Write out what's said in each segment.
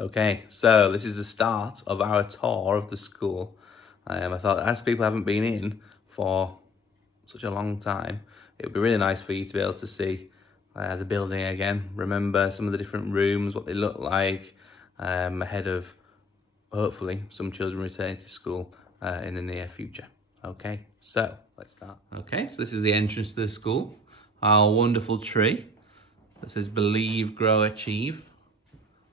Okay, so this is the start of our tour of the school. I thought as people haven't been in for such a long time, it would be really nice for you to be able to see the building again. Remember some of the different rooms, what they look like, ahead of hopefully some children returning to school in the near future. Okay, so let's start. Okay, so this is the entrance to the school. Our wonderful tree that says Believe, Grow, Achieve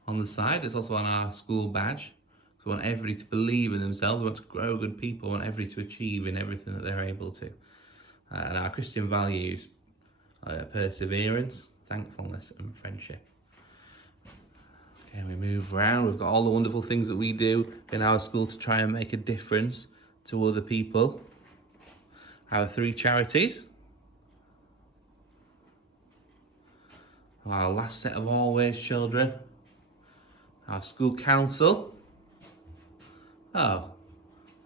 on the side. It's also on our school badge. So we want everybody to believe in themselves, we want to grow good people, we want everybody to achieve in everything that they're able to. And our Christian values, perseverance, thankfulness and friendship. Okay, we move around. We've got all the wonderful things that we do in our school to try and make a difference to other people. Our 3 charities. Our last set of Always Children. Our school council. Oh,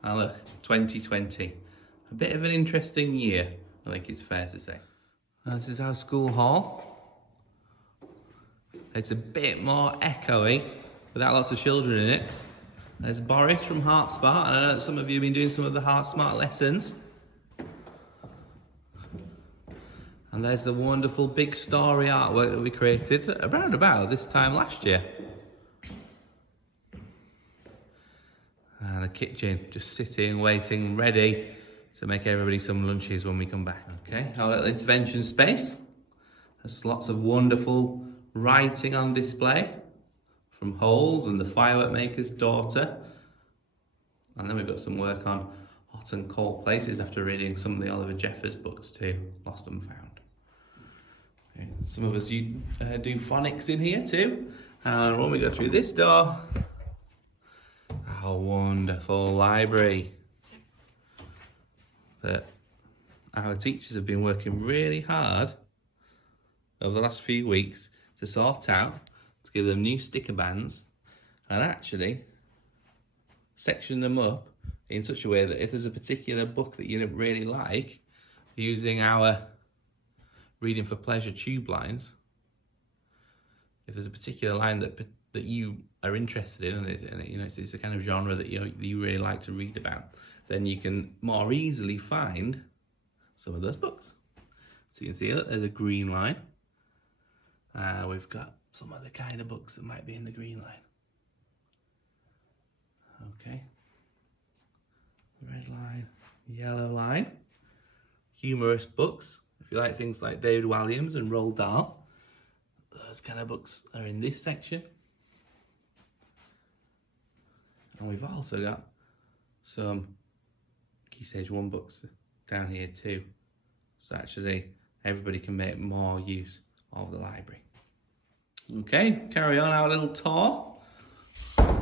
and look, 2020. A bit of an interesting year, I think it's fair to say. And this is our school hall. It's a bit more echoey, without lots of children in it. There's Boris from Heart Smart, and I know that some of you have been doing some of the Heart Smart lessons. And there's the wonderful big story artwork that we created around about this time last year. And the kitchen, just sitting, waiting, ready to make everybody some lunches when we come back. Okay, our little intervention space. There's lots of wonderful writing on display from Holes and the Firework Maker's Daughter. And then we've got some work on hot and cold places after reading some of the Oliver Jeffers books too, Lost and Found. Okay. Some of us do phonics in here too. And when we go through this door, our wonderful library that our teachers have been working really hard over the last few weeks to sort out, to give them new sticker bands and actually section them up in such a way that if there's a particular book that you don't really like, using our Reading for Pleasure tube lines, if there's a particular line that you are interested in, and you know it's a kind of genre that you really like to read about, then you can more easily find some of those books. So you can see that there's a green line. We've got some other kind of books that might be in the green line. Okay. Red line, yellow line. Humorous books. If you like things like David Walliams and Roald Dahl, those kind of books are in this section. And we've also got some Key Stage 1 books down here too. So actually everybody can make more use of the library. Okay, carry on our little tour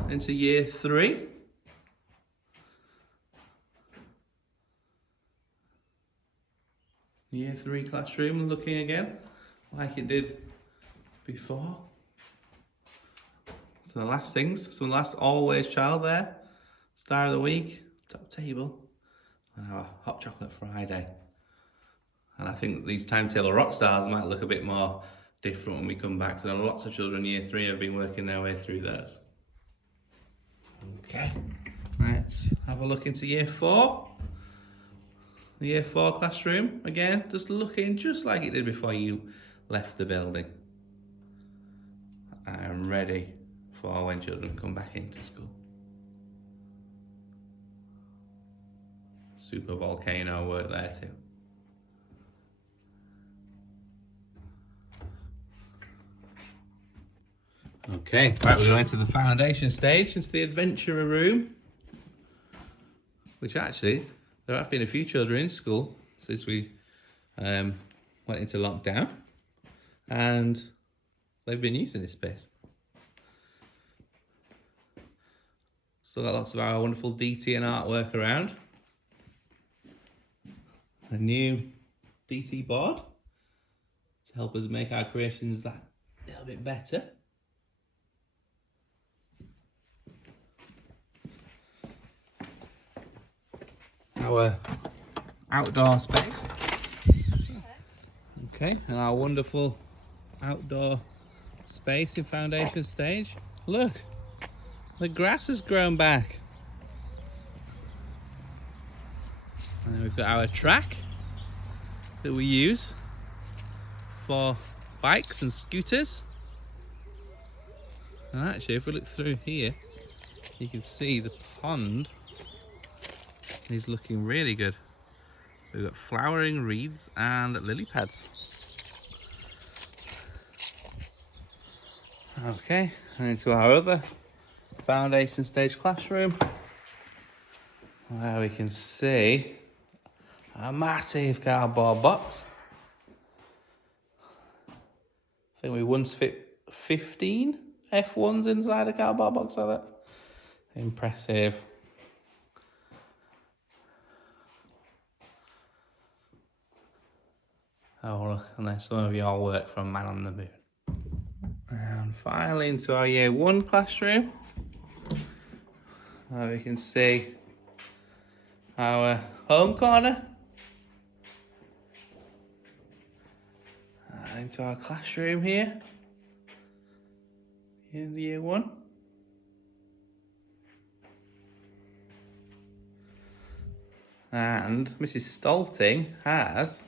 into year 3. Year 3 classroom looking again like it did before. So the last things, so the last Always Child there, Star of the Week, top table, and our Hot Chocolate Friday. And I think these timetable rock stars might look a bit more different when we come back. So lots of children in year 3 have been working their way through those. Okay, let's have a look into year 4. The year 4 classroom, again, just looking just like it did before you left the building. I'm ready for when children come back into school. Super volcano work there too. Okay, right, we're going to the foundation stage, into the adventurer room, which actually, there have been a few children in school since we went into lockdown, and they've been using this space. Still got lots of our wonderful DT and artwork around. A new DT board to help us make our creations that little bit better. Our outdoor space. Okay, and our wonderful outdoor space in foundation stage. Look, The grass has grown back. And then we've got our track that we use for bikes and scooters. And actually, if we look through here, you can see the pond is looking really good. We've got flowering reeds and lily pads. Okay, and into our other foundation stage classroom, where we can see a massive cardboard box. I think we once fit 15 F1s inside a cardboard box like that. Impressive. Oh look, and there's some of your work from Man on the Moon. And finally into our year 1 classroom, where we can see our home corner. And into our classroom here in year 1. And Mrs. Stolting has,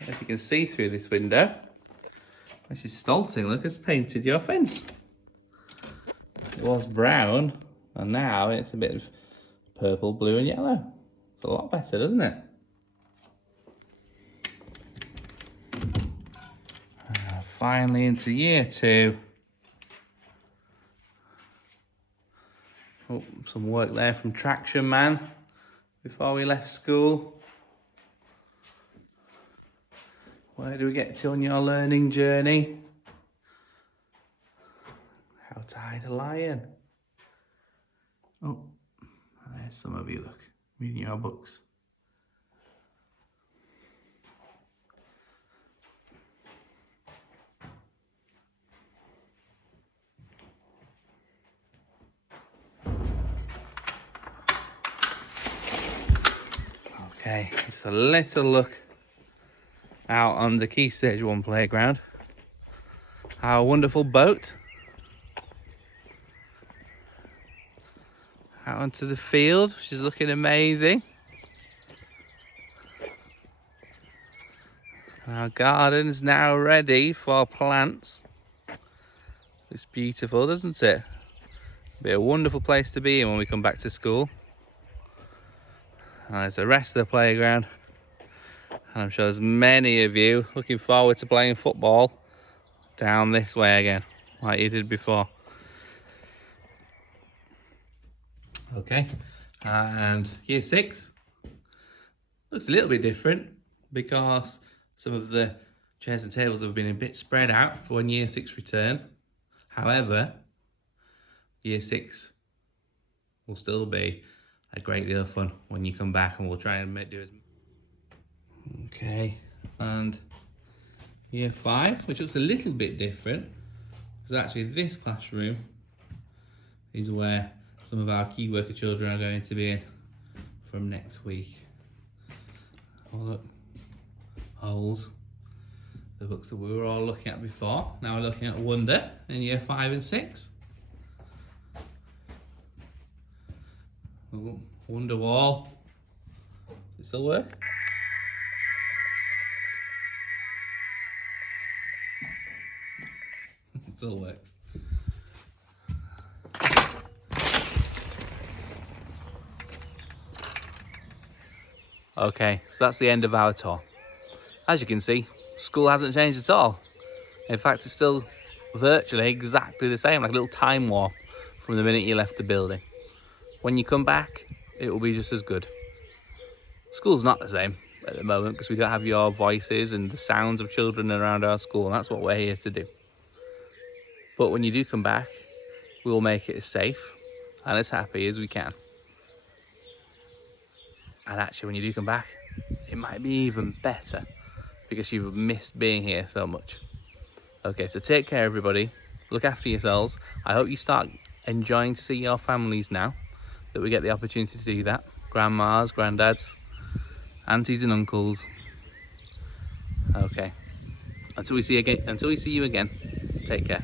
if you can see through this window, Mrs. Stolting, look, has painted your fence. It was brown, and now it's a bit of purple, blue, and yellow. It's a lot better, doesn't it? Finally into year 2. Oh, some work there from Traction Man before we left school. Where do we get to on your learning journey? How to hide a lion. Oh, there's some of you, look, reading your books. Okay, just a little look out on the Key Stage 1 playground. Our wonderful boat. Out onto the field, which is looking amazing. Our garden is now ready for plants. It's beautiful, doesn't it? It'll be a wonderful place to be in when we come back to school. And there's the rest of the playground. And I'm sure there's many of you looking forward to playing football down this way again, like you did before. Okay, and year 6 looks a little bit different because some of the chairs and tables have been a bit spread out for when year 6 return. However, year 6 will still be a great deal of fun when you come back, and we'll try and do as. Okay, and year 5, which looks a little bit different, because actually this classroom is where some of our key worker children are going to be in from next week. Oh look, holes. The books that we were all looking at before. Now we're looking at Wonder in year 5 and 6. Oh, Wonder Wall. Does it still work? It still works. Okay, so that's the end of our tour. As you can see, school hasn't changed at all. In fact, it's still virtually exactly the same, like a little time warp from the minute you left the building. When you come back, it will be just as good. School's not the same at the moment because we don't have your voices and the sounds of children around our school, and that's what we're here to do. But when you do come back, we will make it as safe and as happy as we can. And actually, when you do come back, it might be even better because you've missed being here so much. Okay, so take care, everybody. Look after yourselves. I hope you start enjoying to see your families now that we get the opportunity to do that. Grandmas, granddads, aunties and uncles. Okay. Until we see you again, take care.